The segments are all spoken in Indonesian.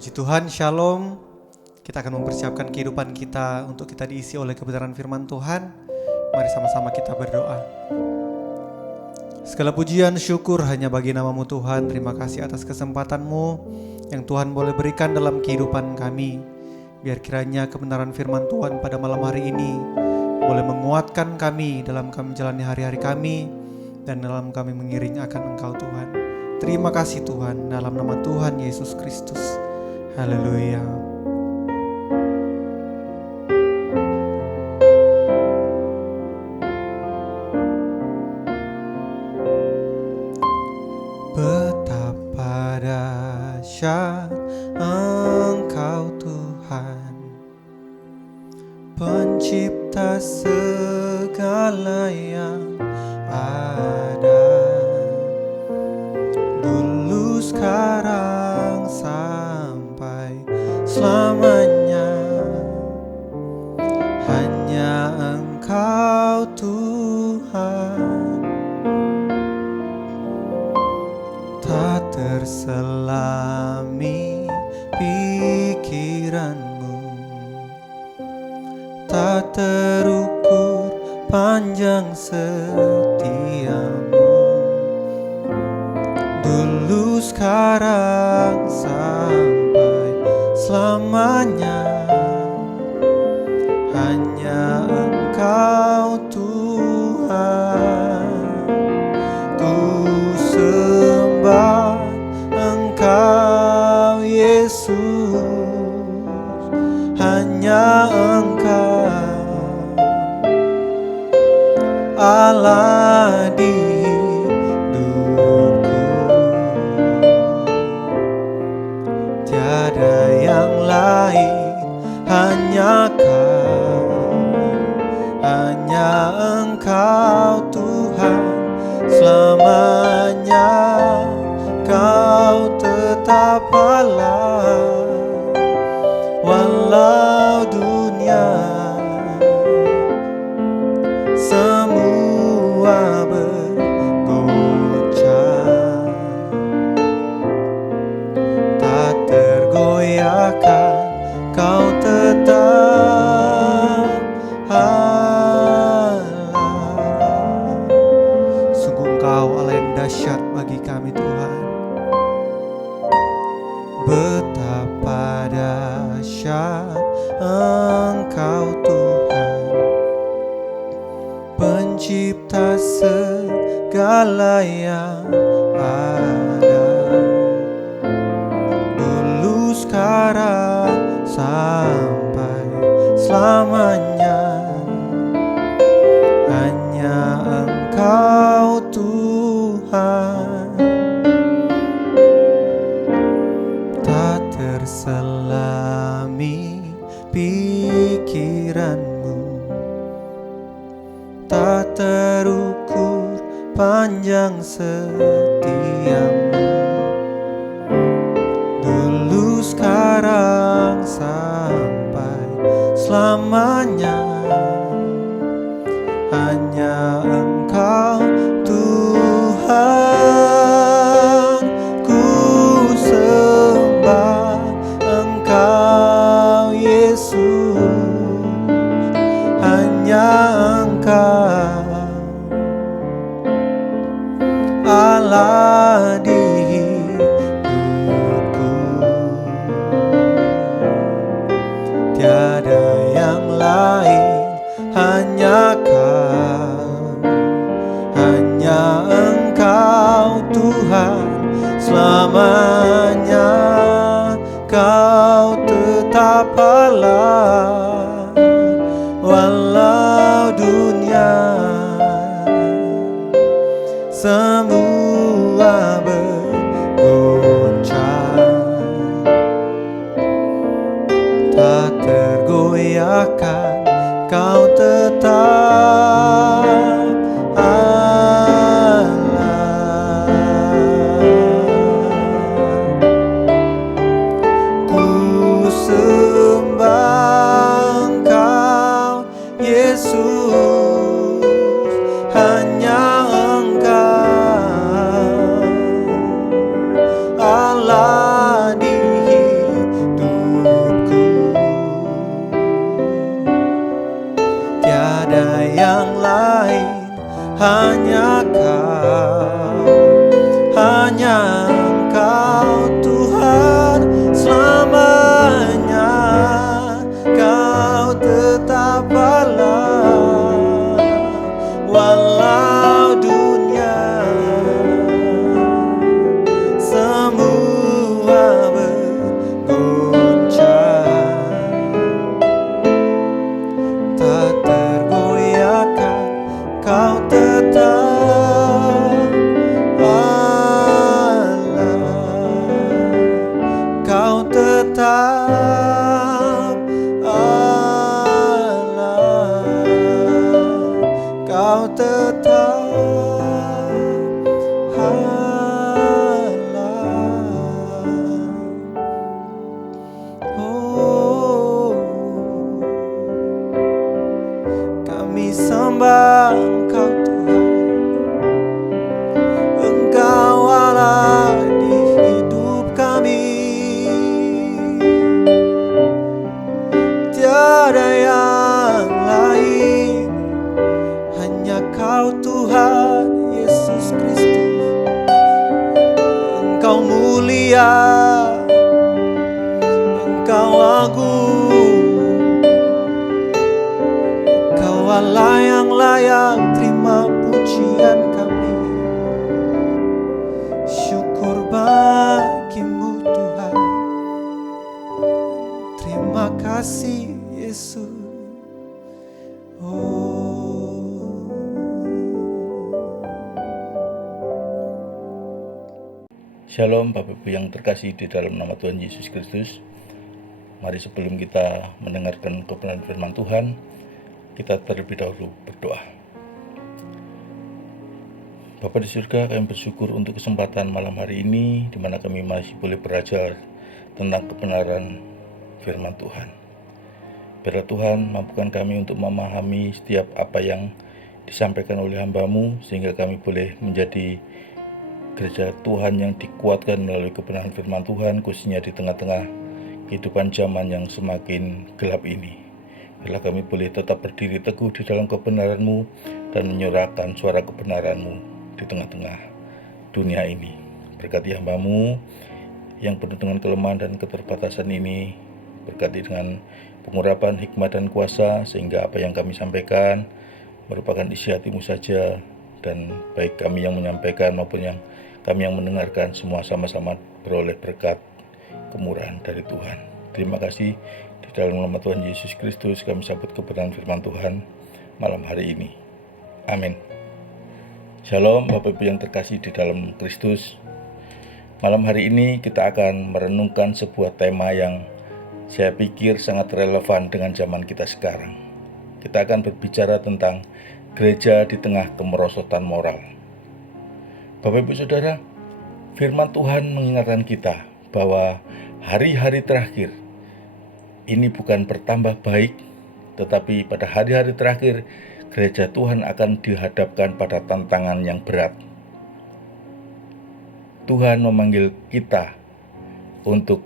Puji Tuhan, Shalom. Kita akan mempersiapkan kehidupan kita untuk kita diisi oleh kebenaran firman Tuhan. Mari sama-sama kita berdoa. Segala pujian syukur hanya bagi nama-Mu Tuhan. Terima kasih atas kesempatan-Mu yang Tuhan boleh berikan dalam kehidupan kami. Biar kiranya kebenaran firman Tuhan pada malam hari ini boleh menguatkan kami dalam kami menjalani hari-hari kami dan dalam kami mengiring akan Engkau Tuhan. Terima kasih Tuhan, dalam nama Tuhan Yesus Kristus. Haleluya. Betapa dahsyat Engkau Tuhan, pencipta segala yang ada, dulu sekarang sampai selamanya. Hanya Engkau Tuhan, tak terselami pikiran-Mu, tak terukur panjang setia-Mu, dulu sekarang sampai selamanya. Hanya Engkau Tuhan, ku sembah Engkau Yesus. Hanya Engkau Allah di hidupku, tiada yang lain, hanya Kau, hanya Engkau Tuhan selamanya. Kau tetap Allah, walau dunia semua bergoncang, tak tergoyahkan. Kau tetap Allah. Sungguh Engkau Allah yang dahsyat bagi kami Tuhan. Betapa dahsyat Engkau Tuhan, pencipta segala yang ada, dulu sekarang sampai selamanya. Hanya Engkau Tuhan, tak terselami pikiran-Mu, tak terukur panjang setia-Mu, dulu sekarang sampai selamanya. Hanya Engkau Tuhan, ku sembah Engkau Yesus. Hanya Engkau Allah di hidupku, tiada yang lain, hanya Kau, hanya Engkau Tuhan selamanya. Kau tetap Allah, walau dunia semua bergoncang, tak tergoyahkan. Kau tetap Allah. Ku sembah Engkau Yesus. Hanya Engkau tetap Allah, Kau tetap Allah. Oh, kami sembah Engkau Tuhan, Engkau Allah di hidup kami. Tiada yang lain, hanya Kau Tuhan Yesus Kristus. Engkau mulia, Engkau agung, Kau Allah yang layak terima pujian kami. Syukur bagimu Tuhan, terima kasih Yesus. Shalom Bapak Ibu yang terkasih di dalam nama Tuhan Yesus Kristus. Mari sebelum kita mendengarkan kebenaran firman Tuhan, kita terlebih dahulu berdoa. Bapa di surga, kami bersyukur untuk kesempatan malam hari ini di mana kami masih boleh belajar tentang kebenaran firman Tuhan. Biarlah Tuhan mampukan kami untuk memahami setiap apa yang disampaikan oleh hamba-Mu, sehingga kami boleh menjadi gereja Tuhan yang dikuatkan melalui kebenaran firman Tuhan, khususnya di tengah-tengah kehidupan zaman yang semakin gelap ini. Biarlah kami boleh tetap berdiri teguh di dalam kebenaran-Mu dan menyuarakan suara kebenaran-Mu di tengah-tengah dunia ini. Berkati hamba-Mu yang penuh dengan kelemahan dan keterbatasan ini, berkati dengan pengurapan hikmat dan kuasa, sehingga apa yang kami sampaikan merupakan isi hati-Mu saja, dan baik kami yang menyampaikan maupun yang kami yang mendengarkan semua sama-sama beroleh berkat kemurahan dari Tuhan. Terima kasih, di dalam nama Tuhan Yesus Kristus kami sambut kebenaran firman Tuhan malam hari ini. Amin. Shalom Bapak Ibu yang terkasih di dalam Kristus. Malam hari ini kita akan merenungkan sebuah tema yang saya pikir sangat relevan dengan zaman kita sekarang. Kita akan berbicara tentang gereja di tengah kemerosotan moral. Bapak Ibu Saudara, firman Tuhan mengingatkan kita bahwa hari-hari terakhir ini bukan bertambah baik, tetapi pada hari-hari terakhir gereja Tuhan akan dihadapkan pada tantangan yang berat. Tuhan memanggil kita untuk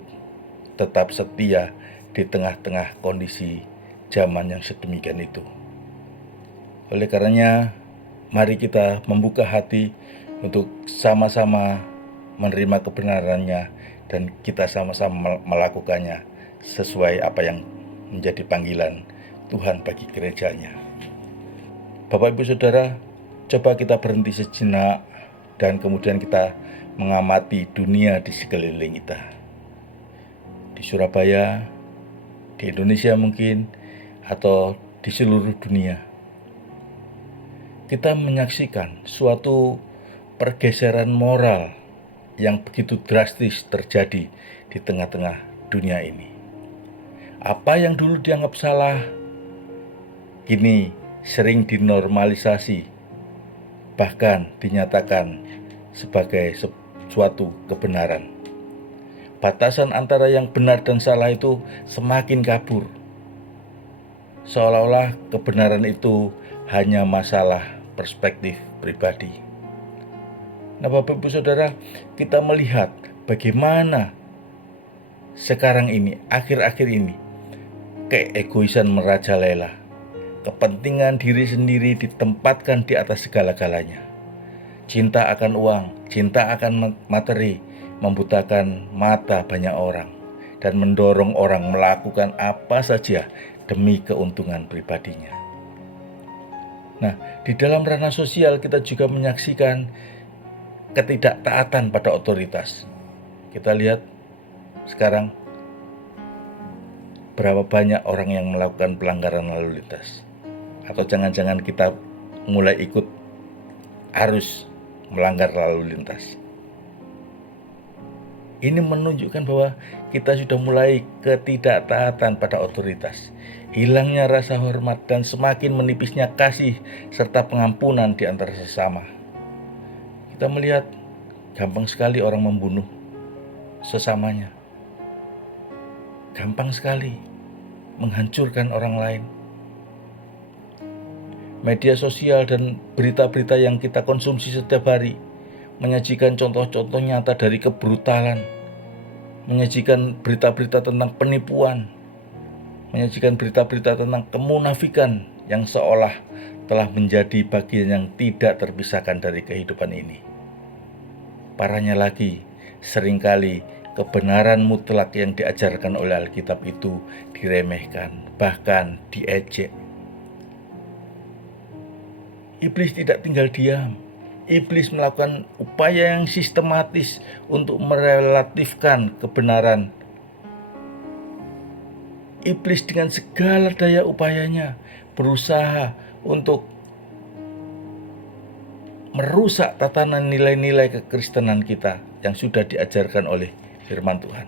tetap setia di tengah-tengah kondisi zaman yang sedemikian itu. Oleh karenanya, mari kita membuka hati untuk sama-sama menerima kebenarannya dan kita sama-sama melakukannya sesuai apa yang menjadi panggilan Tuhan bagi gerejanya. Bapak Ibu Saudara, coba kita berhenti sejenak dan kemudian kita mengamati dunia di sekeliling kita. Di Surabaya, di Indonesia mungkin, atau di seluruh dunia. Kita menyaksikan suatu pergeseran moral yang begitu drastis terjadi di tengah-tengah dunia ini. Apa yang dulu dianggap salah, kini sering dinormalisasi, bahkan dinyatakan sebagai suatu kebenaran. Batasan antara yang benar dan salah itu semakin kabur. Seolah-olah kebenaran itu hanya masalah perspektif pribadi. Nah Bapak Ibu Saudara, kita melihat bagaimana sekarang ini, akhir-akhir ini, keegoisan merajalela. Kepentingan diri sendiri ditempatkan di atas segala-galanya. Cinta akan uang, cinta akan materi, membutakan mata banyak orang dan mendorong orang melakukan apa saja demi keuntungan pribadinya. Nah, di dalam ranah sosial kita juga menyaksikan ketidaktaatan pada otoritas. Kita lihat sekarang berapa banyak orang yang melakukan pelanggaran lalu lintas. Atau jangan-jangan kita mulai ikut arus melanggar lalu lintas. Ini menunjukkan bahwa kita sudah mulai ketidaktaatan pada otoritas, hilangnya rasa hormat, dan semakin menipisnya kasih serta pengampunan di antara sesama. Kita melihat gampang sekali orang membunuh sesamanya. Gampang sekali menghancurkan orang lain. Media sosial dan berita-berita yang kita konsumsi setiap hari menyajikan contoh-contoh nyata dari kebrutalan, menyajikan berita-berita tentang penipuan, menyajikan berita-berita tentang kemunafikan yang seolah telah menjadi bagian yang tidak terpisahkan dari kehidupan ini. Parahnya lagi, seringkali kebenaran mutlak yang diajarkan oleh Alkitab itu diremehkan, bahkan diejek. Iblis tidak tinggal diam. Iblis melakukan upaya yang sistematis untuk merelatifkan kebenaran. Iblis dengan segala daya upayanya berusaha untuk merusak tatanan nilai-nilai kekristenan kita yang sudah diajarkan oleh firman Tuhan.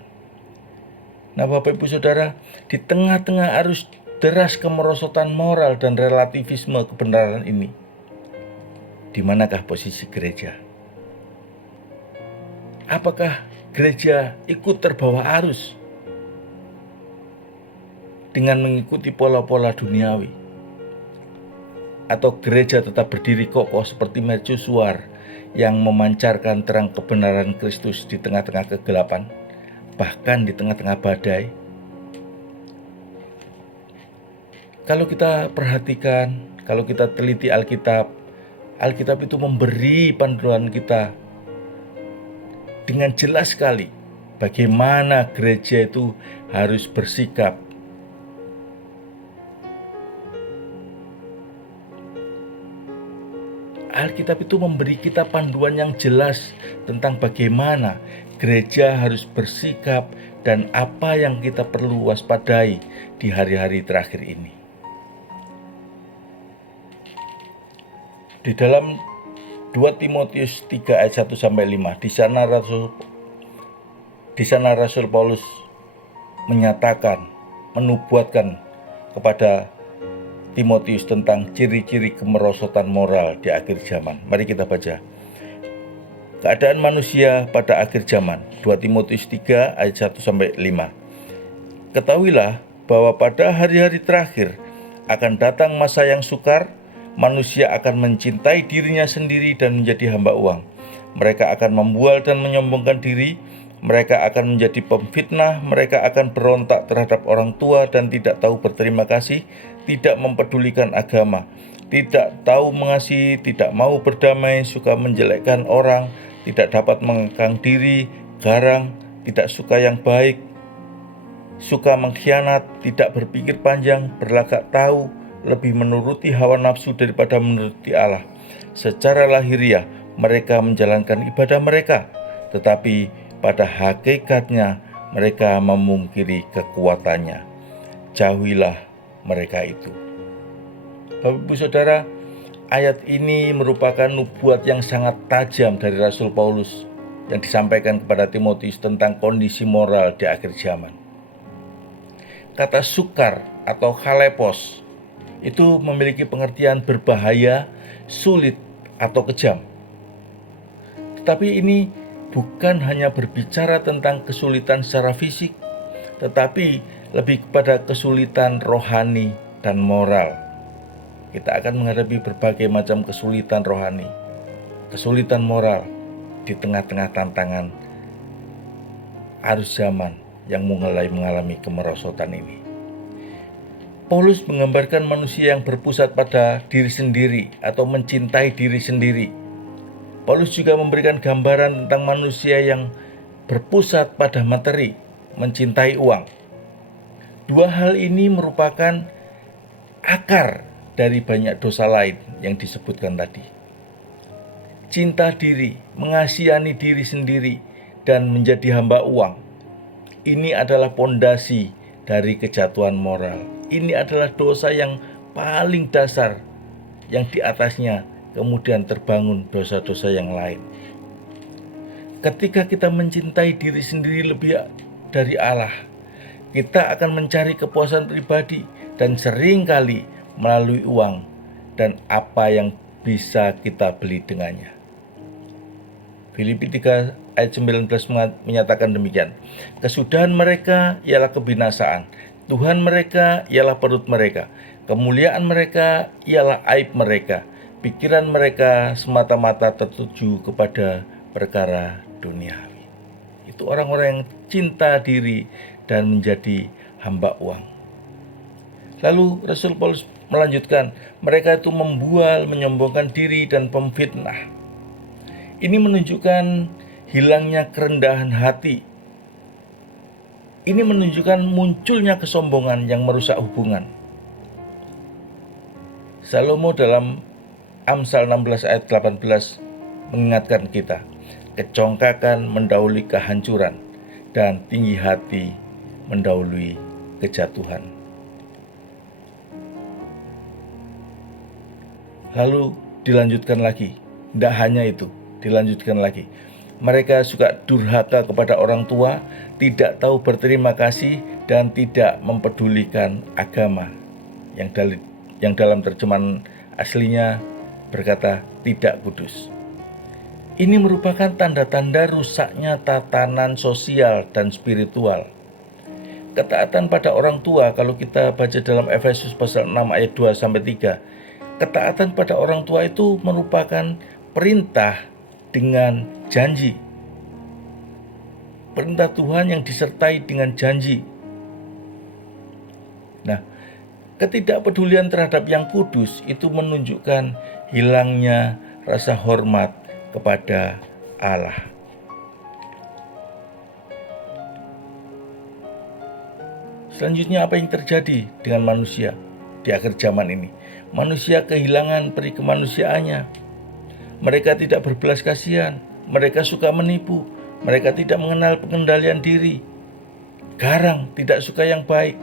Nah, Bapak Ibu Saudara, di tengah-tengah arus deras kemerosotan moral dan relativisme kebenaran ini, di manakah posisi gereja? Apakah gereja ikut terbawa arus dengan mengikuti pola-pola duniawi? Atau gereja tetap berdiri kokoh seperti mercusuar yang memancarkan terang kebenaran Kristus di tengah-tengah kegelapan, bahkan di tengah-tengah badai? Kalau kita perhatikan, kalau kita teliti Alkitab itu memberi panduan kita dengan jelas sekali bagaimana gereja itu harus bersikap. Alkitab itu memberi kita panduan yang jelas tentang bagaimana gereja harus bersikap dan apa yang kita perlu waspadai di hari-hari terakhir ini. Di dalam 2 Timotius 3 ayat 1-5, di sana Rasul Paulus menyatakan, menubuatkan kepada Timotius tentang ciri-ciri kemerosotan moral di akhir zaman. Mari kita baca. Keadaan manusia pada akhir zaman, 2 Timotius 3 ayat 1-5. Ketahuilah bahwa pada hari-hari terakhir akan datang masa yang sukar. Manusia akan mencintai dirinya sendiri dan menjadi hamba uang. Mereka akan membual dan menyombongkan diri. Mereka akan menjadi pemfitnah. Mereka akan berontak terhadap orang tua dan tidak tahu berterima kasih, tidak mempedulikan agama, tidak tahu mengasihi, tidak mau berdamai, suka menjelekkan orang, tidak dapat mengekang diri, garang, tidak suka yang baik, suka mengkhianat, tidak berpikir panjang, berlagak tahu, lebih menuruti hawa nafsu daripada menuruti Allah. Secara lahiriah mereka menjalankan ibadah mereka, tetapi pada hakikatnya mereka memungkiri kekuatannya. Jauhilah mereka itu. Bapak Ibu Saudara, ayat ini merupakan nubuat yang sangat tajam dari Rasul Paulus yang disampaikan kepada Timotius tentang kondisi moral di akhir zaman. Kata sukar atau chalepos itu memiliki pengertian berbahaya, sulit, atau kejam. Tetapi ini bukan hanya berbicara tentang kesulitan secara fisik, tetapi lebih kepada kesulitan rohani dan moral. Kita akan menghadapi berbagai macam kesulitan rohani, kesulitan moral di tengah-tengah tantangan arus zaman yang mulai mengalami kemerosotan ini. Paulus menggambarkan manusia yang berpusat pada diri sendiri atau mencintai diri sendiri. Paulus juga memberikan gambaran tentang manusia yang berpusat pada materi, mencintai uang. Dua hal ini merupakan akar dari banyak dosa lain yang disebutkan tadi. Cinta diri, mengasihani diri sendiri, dan menjadi hamba uang. Ini adalah pondasi dari kejatuhan moral. Ini adalah dosa yang paling dasar, yang di atasnya kemudian terbangun dosa-dosa yang lain. Ketika kita mencintai diri sendiri lebih dari Allah, kita akan mencari kepuasan pribadi dan seringkali melalui uang dan apa yang bisa kita beli dengannya. Filipi 3 ayat 19 menyatakan demikian. Kesudahan mereka ialah kebinasaan, Tuhan mereka ialah perut mereka, kemuliaan mereka ialah aib mereka, pikiran mereka semata-mata tertuju kepada perkara duniawi. Itu orang-orang yang cinta diri dan menjadi hamba uang. Lalu Rasul Paulus melanjutkan, mereka itu membual, menyombongkan diri dan pemfitnah. Ini menunjukkan hilangnya kerendahan hati. Ini menunjukkan munculnya kesombongan yang merusak hubungan. Salomo dalam Amsal 16 ayat 18 mengingatkan kita, kecongkakan mendahului kehancuran dan tinggi hati mendahului kejatuhan. Lalu dilanjutkan lagi, tidak hanya itu, dilanjutkan lagi. Mereka suka durhaka kepada orang tua, tidak tahu berterima kasih, dan tidak mempedulikan agama. Yang dalam terjemahan aslinya berkata tidak kudus. Ini merupakan tanda-tanda rusaknya tatanan sosial dan spiritual. Ketaatan pada orang tua, kalau kita baca dalam Efesus pasal 6 ayat 2-3, ketaatan pada orang tua itu merupakan perintah dengan janji. Perintah Tuhan yang disertai dengan janji. Nah, ketidakpedulian terhadap yang kudus itu menunjukkan hilangnya rasa hormat kepada Allah. Selanjutnya apa yang terjadi dengan manusia di akhir zaman ini? Manusia kehilangan peri kemanusiaannya. Mereka tidak berbelas kasihan, mereka suka menipu, mereka tidak mengenal pengendalian diri, garang, tidak suka yang baik.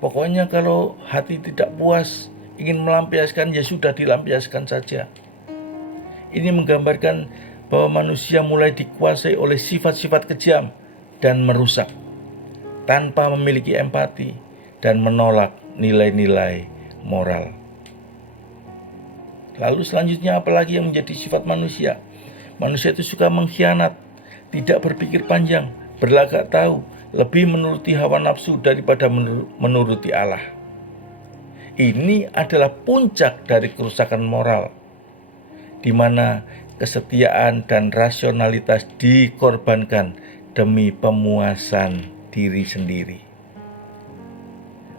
Pokoknya kalau hati tidak puas, ingin melampiaskan, ya sudah dilampiaskan saja. Ini menggambarkan bahwa manusia mulai dikuasai oleh sifat-sifat kejam dan merusak, tanpa memiliki empati dan menolak nilai-nilai moral. Lalu selanjutnya apalagi yang menjadi sifat manusia? Manusia itu suka mengkhianat, tidak berpikir panjang, berlagak tahu, lebih menuruti hawa nafsu daripada menuruti Allah. Ini adalah puncak dari kerusakan moral, di mana kesetiaan dan rasionalitas dikorbankan demi pemuasan diri sendiri.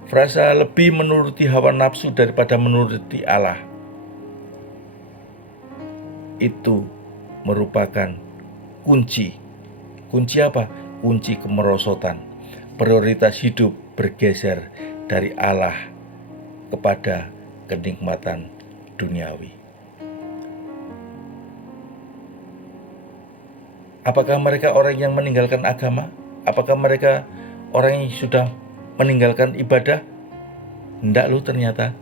Frasa lebih menuruti hawa nafsu daripada menuruti Allah itu merupakan kunci. Kunci apa? Kunci kemerosotan. Prioritas hidup bergeser dari Allah kepada kenikmatan duniawi. Apakah mereka orang yang meninggalkan agama? Apakah mereka orang yang sudah meninggalkan ibadah? Tidak loh, ternyata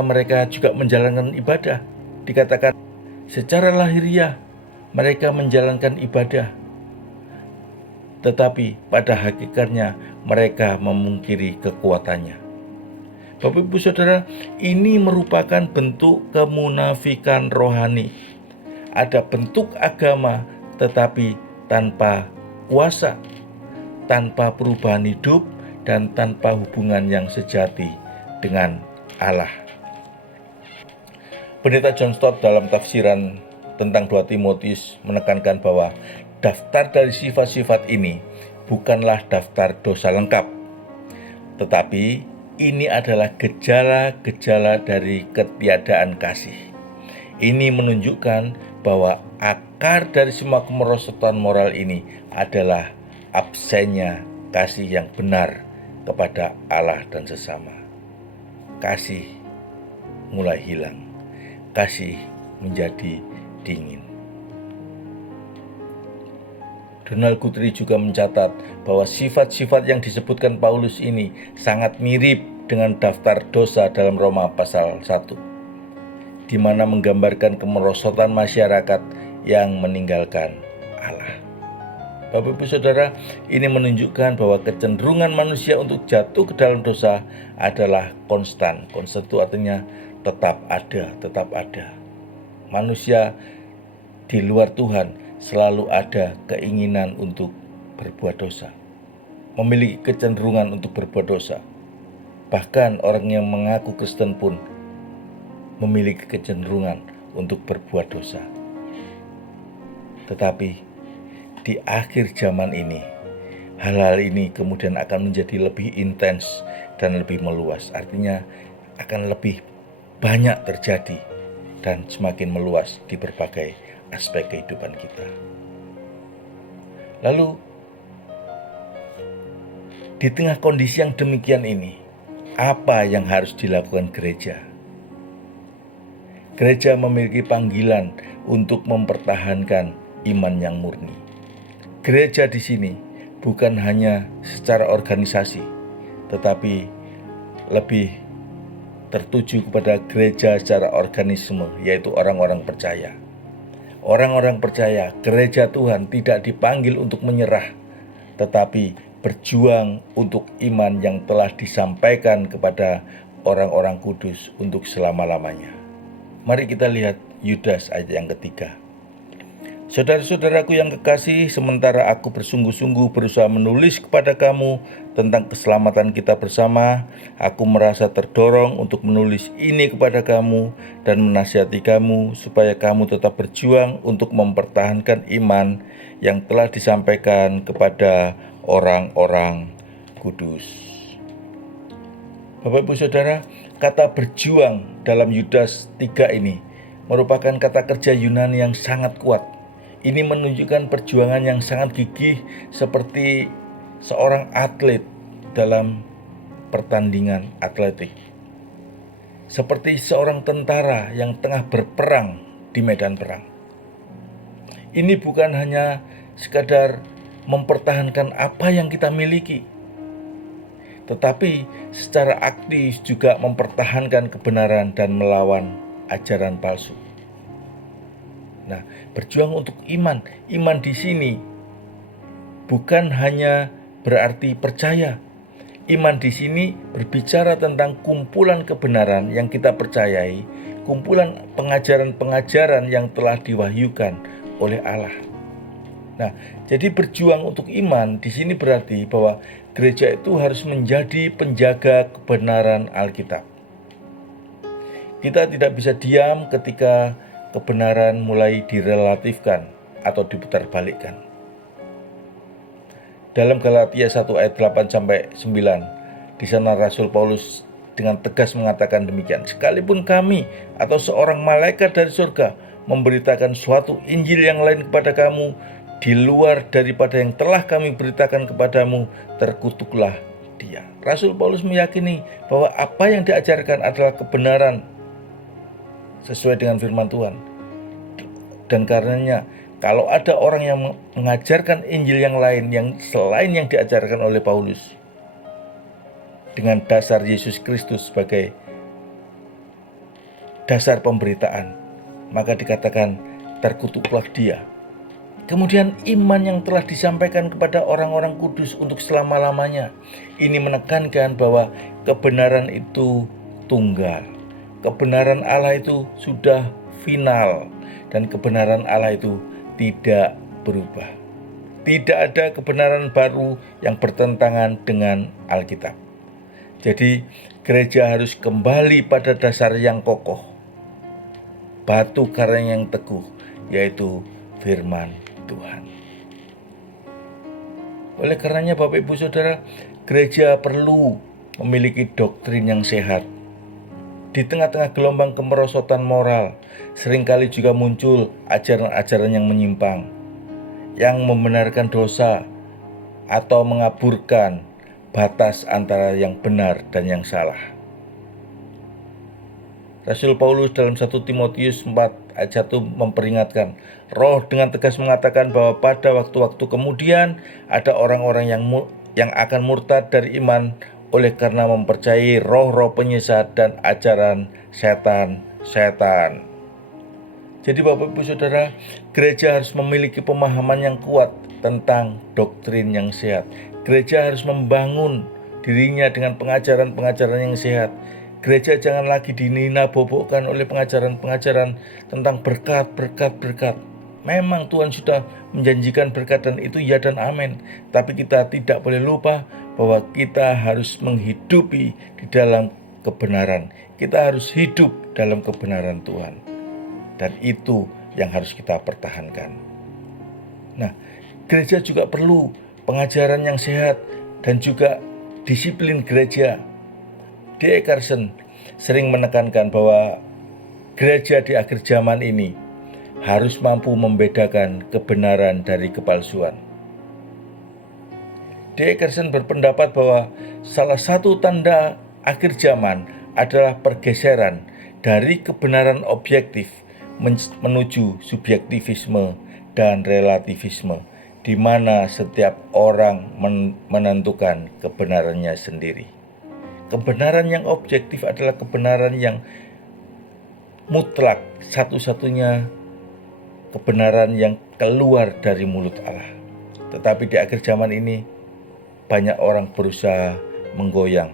mereka juga menjalankan ibadah. Dikatakan secara lahiriah mereka menjalankan ibadah, tetapi pada hakikatnya mereka memungkiri kekuatannya. Bapak Ibu Saudara, ini merupakan bentuk kemunafikan rohani. Ada bentuk agama tetapi tanpa kuasa, tanpa perubahan hidup, dan tanpa hubungan yang sejati dengan Allah. Pendeta John Stott dalam tafsiran tentang 2 Timotius menekankan bahwa daftar dari sifat-sifat ini bukanlah daftar dosa lengkap, tetapi ini adalah gejala-gejala dari ketiadaan kasih. Ini menunjukkan bahwa akar dari semua kemerosotan moral ini adalah absennya kasih yang benar kepada Allah dan sesama. Kasih mulai hilang, kasih menjadi dingin. Donald Guthrie juga mencatat bahwa sifat-sifat yang disebutkan Paulus ini sangat mirip dengan daftar dosa dalam Roma pasal 1. di mana menggambarkan kemerosotan masyarakat yang meninggalkan Allah. Bapak Ibu Saudara, ini menunjukkan bahwa kecenderungan manusia untuk jatuh ke dalam dosa adalah konstan. Konstan itu artinya tetap ada. Manusia di luar Tuhan selalu ada keinginan untuk berbuat dosa, memiliki kecenderungan untuk berbuat dosa. Bahkan orang yang mengaku Kristen pun memiliki kecenderungan untuk berbuat dosa. Tetapi di akhir zaman ini, hal-hal ini kemudian akan menjadi lebih intens dan lebih meluas. Artinya akan lebih banyak terjadi dan semakin meluas di berbagai aspek kehidupan kita. Lalu, di tengah kondisi yang demikian ini, apa yang harus dilakukan gereja? Gereja memiliki panggilan untuk mempertahankan iman yang murni. Gereja di sini bukan hanya secara organisasi, tetapi lebih tertuju kepada gereja secara organisme, yaitu orang-orang percaya. Orang-orang percaya gereja Tuhan tidak dipanggil untuk menyerah, tetapi berjuang untuk iman yang telah disampaikan kepada orang-orang kudus untuk selama-lamanya. Mari kita lihat Yudas ayat yang ketiga. Saudara-saudaraku yang kekasih, sementara aku bersungguh-sungguh berusaha menulis kepada kamu tentang keselamatan kita bersama, aku merasa terdorong untuk menulis ini kepada kamu dan menasihati kamu supaya kamu tetap berjuang untuk mempertahankan iman yang telah disampaikan kepada orang-orang kudus. Bapak Ibu Saudara, kata berjuang dalam Yudas 3 ini merupakan kata kerja Yunani yang sangat kuat. Ini menunjukkan perjuangan yang sangat gigih seperti seorang atlet dalam pertandingan atletik. Seperti seorang tentara yang tengah berperang di medan perang. Ini bukan hanya sekadar mempertahankan apa yang kita miliki, tetapi secara aktif juga mempertahankan kebenaran dan melawan ajaran palsu. Nah, berjuang untuk iman. Iman di sini bukan hanya berarti percaya. Iman di sini berbicara tentang kumpulan kebenaran yang kita percayai, kumpulan pengajaran-pengajaran yang telah diwahyukan oleh Allah. Nah, jadi berjuang untuk iman di sini berarti bahwa gereja itu harus menjadi penjaga kebenaran Alkitab. Kita tidak bisa diam ketika kebenaran mulai direlatifkan atau diputarbalikkan. Dalam Galatia 1 ayat 8-9, di sana Rasul Paulus dengan tegas mengatakan demikian. Sekalipun kami atau seorang malaikat dari surga memberitakan suatu Injil yang lain kepada kamu, di luar daripada yang telah kami beritakan kepadamu, terkutuklah dia. Rasul Paulus meyakini bahwa apa yang diajarkan adalah kebenaran sesuai dengan firman Tuhan. Dan karenanya kalau ada orang yang mengajarkan Injil yang lain yang selain yang diajarkan oleh Paulus dengan dasar Yesus Kristus sebagai dasar pemberitaan, maka dikatakan terkutuklah dia. Kemudian iman yang telah disampaikan kepada orang-orang kudus untuk selama-lamanya. Ini menekankan bahwa kebenaran itu tunggal. Kebenaran Allah itu sudah final dan kebenaran Allah itu tidak berubah. Tidak ada kebenaran baru yang bertentangan dengan Alkitab. Jadi gereja harus kembali pada dasar yang kokoh, batu karang yang teguh, yaitu firman Tuhan. Oleh karenanya Bapak Ibu Saudara, gereja perlu memiliki doktrin yang sehat. Di tengah-tengah gelombang kemerosotan moral, seringkali juga muncul ajaran-ajaran yang menyimpang, yang membenarkan dosa atau mengaburkan batas antara yang benar dan yang salah. Rasul Paulus dalam 1 Timotius 4 ayat 1 memperingatkan, Roh dengan tegas mengatakan bahwa pada waktu-waktu kemudian ada orang-orang yang akan murtad dari iman oleh karena mempercayai roh-roh penyesat dan ajaran setan setan. Jadi Bapak Ibu Saudara, gereja harus memiliki pemahaman yang kuat tentang doktrin yang sehat. Gereja harus membangun dirinya dengan pengajaran-pengajaran yang sehat. Gereja jangan lagi dinina-bobokkan oleh pengajaran-pengajaran tentang berkat, berkat, berkat. Memang Tuhan sudah menjanjikan berkat dan itu ya dan amin. Tapi kita tidak boleh lupa bahwa kita harus menghidupi di dalam kebenaran. Kita harus hidup dalam kebenaran Tuhan. Dan itu yang harus kita pertahankan. Nah, gereja juga perlu pengajaran yang sehat dan juga disiplin gereja. D.A. Carson sering menekankan bahwa gereja di akhir zaman ini harus mampu membedakan kebenaran dari kepalsuan. D.A. Carson berpendapat bahwa salah satu tanda akhir zaman adalah pergeseran dari kebenaran objektif menuju subjektivisme dan relativisme, di mana setiap orang menentukan kebenarannya sendiri. Kebenaran yang objektif adalah kebenaran yang mutlak, satu-satunya kebenaran yang keluar dari mulut Allah. Tetapi di akhir zaman ini banyak orang berusaha menggoyang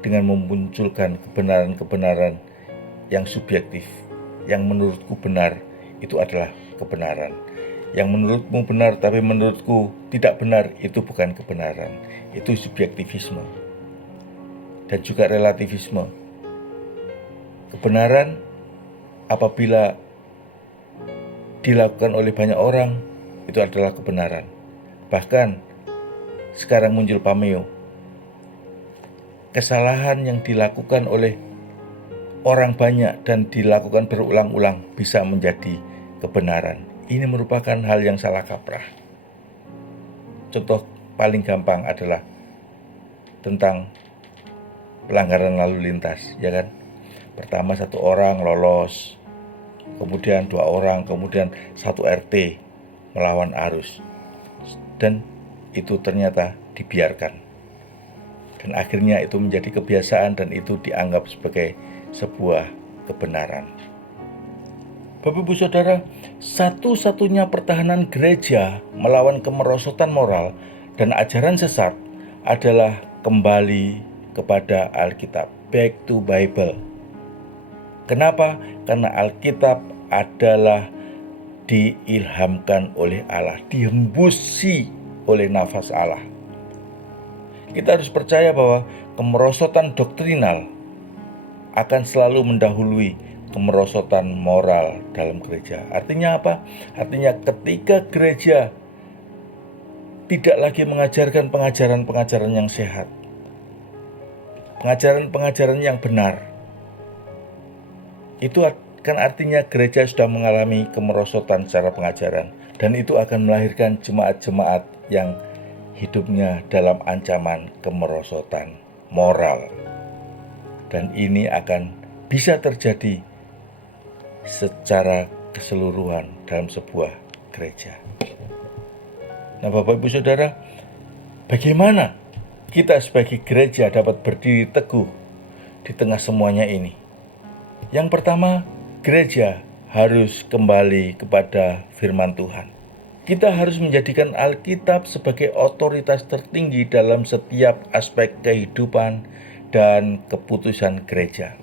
dengan memunculkan kebenaran-kebenaran yang subjektif. Yang menurutku benar itu adalah kebenaran. Yang menurutmu benar tapi menurutku tidak benar itu bukan kebenaran. Itu subjektivisme dan juga relativisme. Kebenaran apabila dilakukan oleh banyak orang itu adalah kebenaran. Bahkan sekarang muncul pameo. Kesalahan yang dilakukan oleh orang banyak dan dilakukan berulang-ulang bisa menjadi kebenaran. Ini merupakan hal yang salah kaprah. Contoh paling gampang adalah tentang pelanggaran lalu lintas, ya kan? Pertama 1 orang lolos, kemudian 2 orang, kemudian 1 RT melawan arus. Dan itu ternyata dibiarkan. Dan akhirnya itu menjadi kebiasaan dan itu dianggap sebagai sebuah kebenaran. Bapak Ibu Saudara, satu-satunya pertahanan gereja melawan kemerosotan moral dan ajaran sesat adalah kembali kepada Alkitab, back to Bible. Kenapa? Karena Alkitab adalah diilhamkan oleh Allah, dihembusi oleh nafas Allah. Kita harus percaya bahwa kemerosotan doktrinal akan selalu mendahului kemerosotan moral dalam gereja. Artinya apa? Artinya ketika gereja tidak lagi mengajarkan pengajaran-pengajaran yang sehat, pengajaran-pengajaran yang benar, itu kan artinya gereja sudah mengalami kemerosotan secara pengajaran. Dan itu akan melahirkan jemaat-jemaat yang hidupnya dalam ancaman kemerosotan moral. Dan ini akan bisa terjadi secara keseluruhan dalam sebuah gereja. Nah Bapak Ibu Saudara, bagaimana kita sebagai gereja dapat berdiri teguh di tengah semuanya ini? Yang pertama, gereja harus kembali kepada firman Tuhan. Kita harus menjadikan Alkitab sebagai otoritas tertinggi dalam setiap aspek kehidupan dan keputusan gereja.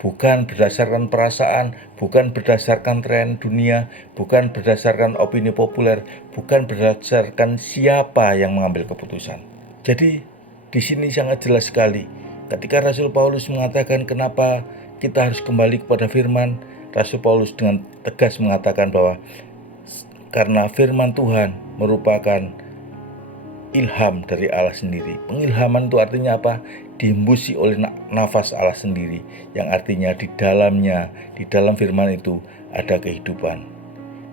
Bukan berdasarkan perasaan, bukan berdasarkan tren dunia, bukan berdasarkan opini populer, bukan berdasarkan siapa yang mengambil keputusan. Jadi di sini sangat jelas sekali ketika Rasul Paulus mengatakan kenapa kita harus kembali kepada firman. Rasul Paulus dengan tegas mengatakan bahwa karena firman Tuhan merupakan ilham dari Allah sendiri. Pengilhaman itu artinya apa? Dihembusi oleh nafas Allah sendiri, yang artinya di dalamnya, di dalam firman itu ada kehidupan.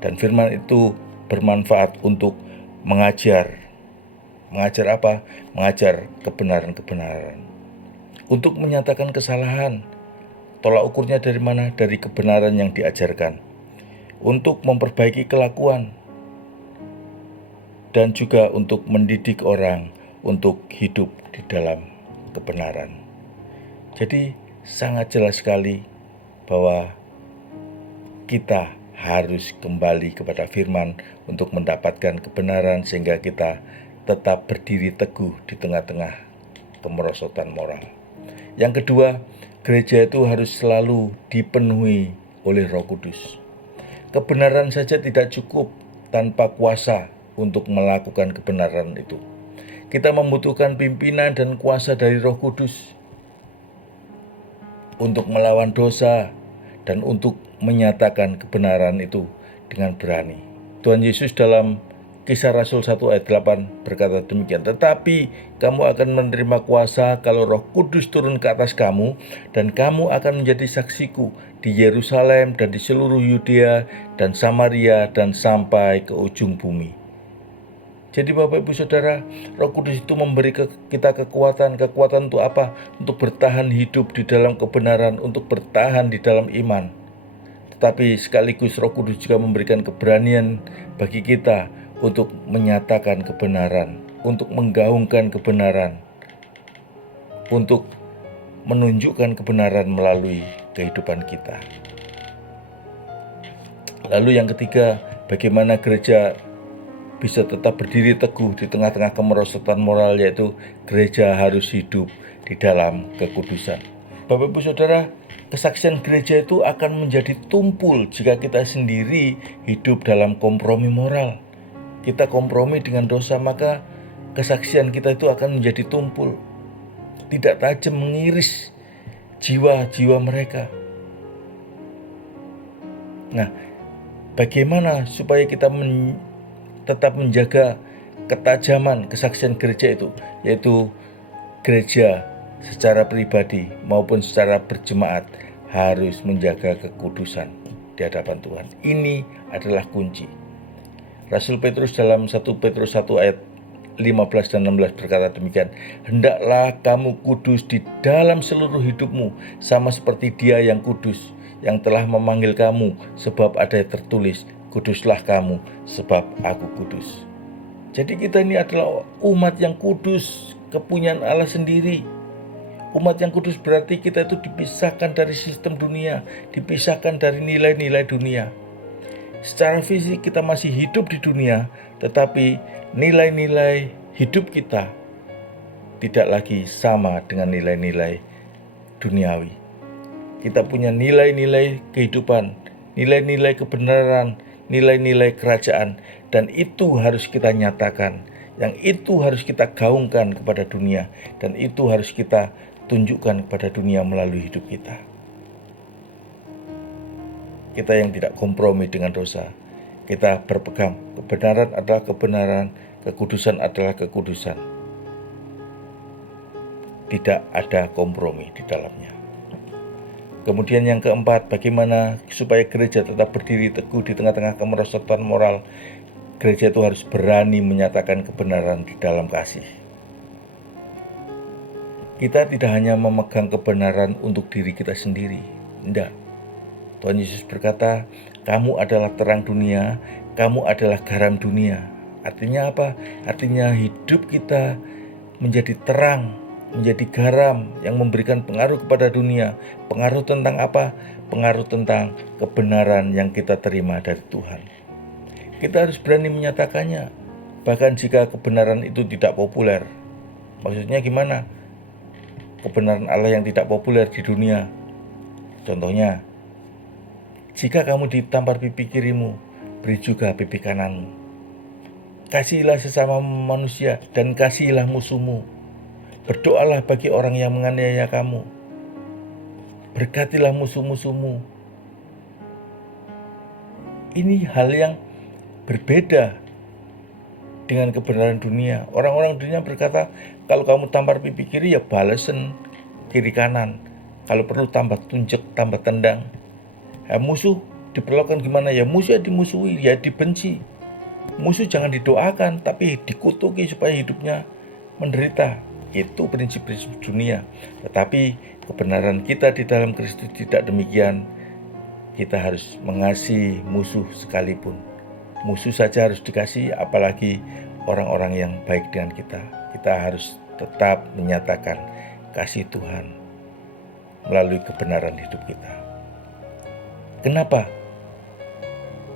Dan firman itu bermanfaat untuk mengajar. Mengajar apa? Mengajar kebenaran-kebenaran. Untuk menyatakan kesalahan. Tolak ukurnya dari mana? Dari kebenaran yang diajarkan. Untuk memperbaiki kelakuan. Dan juga untuk mendidik orang untuk hidup di dalam kebenaran. Jadi sangat jelas sekali bahwa kita harus kembali kepada firman untuk mendapatkan kebenaran sehingga kita tetap berdiri teguh di tengah-tengah kemerosotan moral. Yang kedua, gereja itu harus selalu dipenuhi oleh Roh Kudus. Kebenaran saja tidak cukup tanpa kuasa untuk melakukan kebenaran itu. Kita membutuhkan pimpinan dan kuasa dari Roh Kudus untuk melawan dosa dan untuk menyatakan kebenaran itu dengan berani. Tuhan Yesus dalam Kisah Rasul 1 ayat 8 berkata demikian, "Tetapi kamu akan menerima kuasa kalau Roh Kudus turun ke atas kamu, dan kamu akan menjadi saksiku di Yerusalem dan di seluruh Yudea dan Samaria dan sampai ke ujung bumi." Jadi Bapak Ibu Saudara, Roh Kudus itu memberi kita kekuatan. Kekuatan untuk apa? Untuk bertahan hidup di dalam kebenaran, untuk bertahan di dalam iman. Tetapi sekaligus Roh Kudus juga memberikan keberanian bagi kita untuk menyatakan kebenaran, untuk menggaungkan kebenaran, untuk menunjukkan kebenaran melalui kehidupan kita. Lalu yang ketiga, bagaimana gereja bisa tetap berdiri teguh di tengah-tengah kemerosotan moral, yaitu gereja harus hidup di dalam kekudusan. Bapak Ibu Saudara, kesaksian gereja itu akan menjadi tumpul jika kita sendiri hidup dalam kompromi moral. Kita kompromi dengan dosa, maka kesaksian kita itu akan menjadi tumpul, tidak tajam, mengiris jiwa-jiwa mereka. Nah, bagaimana supaya kita tetap menjaga ketajaman kesaksian gereja itu, yaitu gereja secara pribadi maupun secara berjemaat harus menjaga kekudusan di hadapan Tuhan. Ini adalah kunci. Rasul Petrus dalam 1 Petrus 1 ayat 15 dan 16 berkata demikian, "Hendaklah kamu kudus di dalam seluruh hidupmu, sama seperti Dia yang kudus, yang telah memanggil kamu, sebab ada yang tertulis, kuduslah kamu, sebab aku kudus." Jadi kita ini adalah umat yang kudus, kepunyaan Allah sendiri. Umat yang kudus berarti kita itu dipisahkan dari sistem dunia, dipisahkan dari nilai-nilai dunia. Secara fisik kita masih hidup di dunia, tetapi nilai-nilai hidup kita tidak lagi sama dengan nilai-nilai duniawi. Kita punya nilai-nilai kehidupan, nilai-nilai kebenaran, nilai-nilai kerajaan, dan itu harus kita nyatakan, yang itu harus kita gaungkan kepada dunia, dan itu harus kita tunjukkan kepada dunia melalui hidup kita. Kita yang tidak kompromi dengan dosa, kita berpegang kebenaran adalah kebenaran, kekudusan adalah kekudusan. Tidak ada kompromi di dalamnya. Kemudian yang keempat, bagaimana supaya gereja tetap berdiri teguh di tengah-tengah kemerosotan moral? Gereja itu harus berani menyatakan kebenaran di dalam kasih. Kita tidak hanya memegang kebenaran untuk diri kita sendiri, tidak. Tuhan Yesus berkata, "Kamu adalah terang dunia, kamu adalah garam dunia." Artinya apa? Artinya hidup kita menjadi terang, menjadi garam yang memberikan pengaruh kepada dunia. Pengaruh tentang apa? Pengaruh tentang kebenaran yang kita terima dari Tuhan. Kita harus berani menyatakannya, bahkan jika kebenaran itu tidak populer. Maksudnya gimana? Kebenaran Allah yang tidak populer di dunia. Contohnya, jika kamu ditampar pipi kirimu, beri juga pipi kananmu. Kasihilah sesama manusia dan kasihilah musuhmu. Berdoalah bagi orang yang menganiaya kamu. Berkatilah musuh-musuhmu. Ini hal yang berbeda dengan kebenaran dunia. Orang-orang dunia berkata, kalau kamu tampar pipi kiri ya balasen kiri kanan. Kalau perlu tambah tunjuk, tambah tendang. Musuh diperlakukan gimana ya? Musuh ya dimusuhi, ya dibenci. Musuh jangan didoakan, tapi dikutuki supaya hidupnya menderita. Itu prinsip-prinsip dunia. Tetapi kebenaran kita di dalam Kristus tidak demikian. Kita harus mengasihi musuh sekalipun. Musuh saja harus dikasihi, apalagi orang-orang yang baik dengan kita. Kita harus tetap menyatakan kasih Tuhan melalui kebenaran hidup kita. Kenapa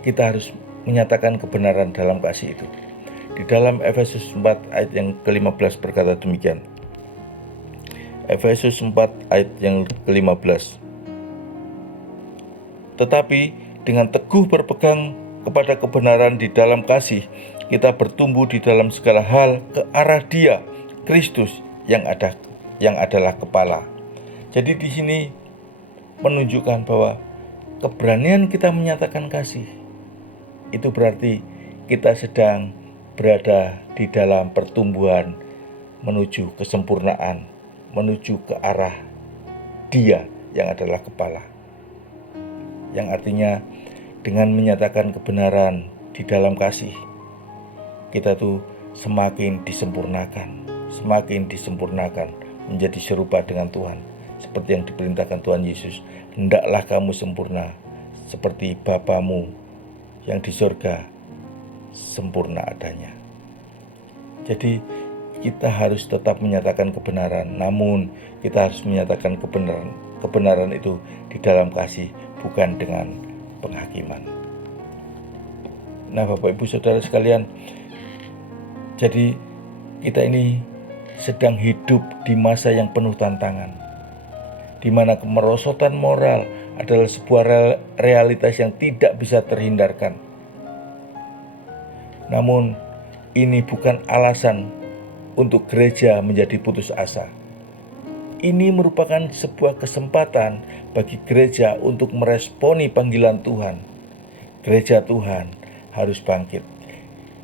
kita harus menyatakan kebenaran dalam kasih itu? Di dalam Efesus 4 ayat yang ke-15 berkata demikian. Efesus 4 ayat yang ke-15. Tetapi dengan teguh berpegang kepada kebenaran di dalam kasih, kita bertumbuh di dalam segala hal ke arah Dia, Kristus yang adalah kepala. Jadi di sini menunjukkan bahwa keberanian kita menyatakan kasih itu berarti kita sedang berada di dalam pertumbuhan menuju kesempurnaan, menuju ke arah Dia yang adalah kepala. Yang artinya dengan menyatakan kebenaran di dalam kasih, kita tuh semakin disempurnakan menjadi serupa dengan Tuhan. Seperti yang diperintahkan Tuhan Yesus, hendaklah kamu sempurna seperti Bapamu yang di surga sempurna adanya. Jadi kita harus tetap menyatakan kebenaran, namun kita harus menyatakan kebenaran itu di dalam kasih, bukan dengan penghakiman. Nah, Bapak Ibu Saudara sekalian, jadi kita ini sedang hidup di masa yang penuh tantangan, di mana kemerosotan moral adalah sebuah realitas yang tidak bisa terhindarkan. Namun ini bukan alasan untuk gereja menjadi putus asa. Ini merupakan sebuah kesempatan bagi gereja untuk meresponi panggilan Tuhan. Gereja Tuhan harus bangkit.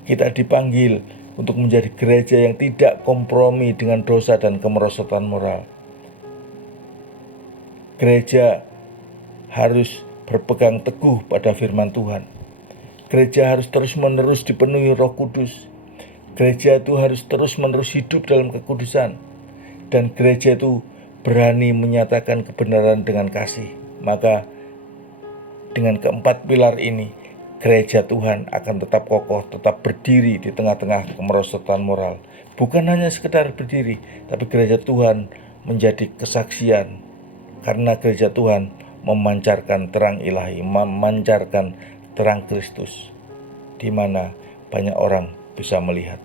Kita dipanggil untuk menjadi gereja yang tidak kompromi dengan dosa dan kemerosotan moral. Gereja harus berpegang teguh pada firman Tuhan. Gereja harus terus-menerus dipenuhi Roh Kudus. Gereja itu harus terus-menerus hidup dalam kekudusan. Dan gereja itu berani menyatakan kebenaran dengan kasih. Maka dengan keempat pilar ini, gereja Tuhan akan tetap kokoh, tetap berdiri di tengah-tengah kemerosotan moral. Bukan hanya sekedar berdiri, tapi gereja Tuhan menjadi kesaksian. Karena gereja Tuhan memancarkan terang ilahi, memancarkan terang Kristus, di mana banyak orang bisa melihat.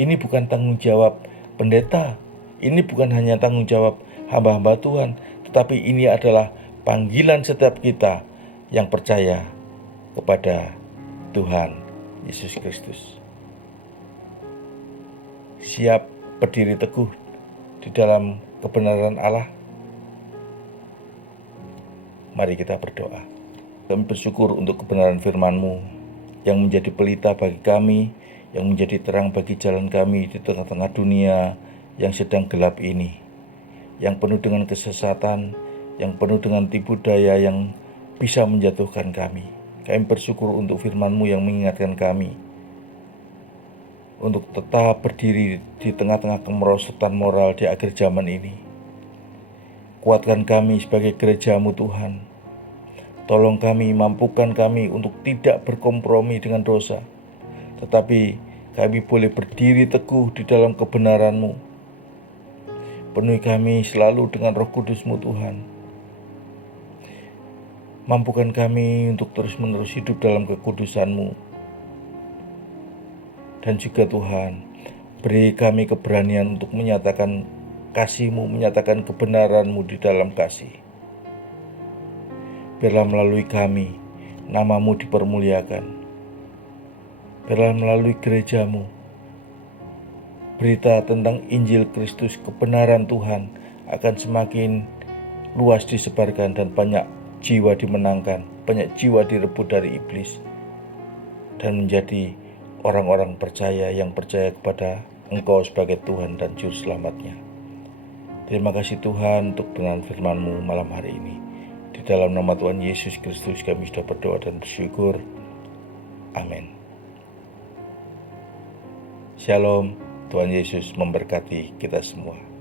Ini bukan tanggung jawab pendeta, ini bukan hanya tanggung jawab hamba-hamba Tuhan, tetapi ini adalah panggilan setiap kita yang percaya kepada Tuhan Yesus Kristus. Siap berdiri teguh di dalam kebenaran Allah? Mari kita berdoa. Kami bersyukur untuk kebenaran firman-Mu yang menjadi pelita bagi kami, yang menjadi terang bagi jalan kami di tengah-tengah dunia yang sedang gelap ini, yang penuh dengan kesesatan, yang penuh dengan tipu daya yang bisa menjatuhkan kami. Kami bersyukur untuk firman-Mu yang mengingatkan kami untuk tetap berdiri di tengah-tengah kemerosotan moral di akhir zaman ini. Kuatkan kami sebagai gereja-Mu Tuhan. Tolong kami, mampukan kami untuk tidak berkompromi dengan dosa, tetapi kami boleh berdiri teguh di dalam kebenaran-Mu. Penuhi kami selalu dengan Roh Kudus-Mu Tuhan. Mampukan kami untuk terus-menerus hidup dalam kekudusan-Mu. Dan juga Tuhan, beri kami keberanian untuk menyatakan kasih-Mu, menyatakan kebenaran-Mu di dalam kasih. Biarlah melalui kami, nama-Mu dipermuliakan. Biarlah melalui gereja-Mu, berita tentang Injil Kristus, kebenaran Tuhan akan semakin luas disebarkan dan banyak jiwa dimenangkan, banyak jiwa direbut dari iblis, dan menjadi orang-orang percaya yang percaya kepada Engkau sebagai Tuhan dan Juru Selamatnya. Terima kasih Tuhan untuk dengan firman-Mu malam hari ini. Di dalam nama Tuhan Yesus Kristus kami sudah berdoa dan bersyukur. Amin. Shalom, Tuhan Yesus memberkati kita semua.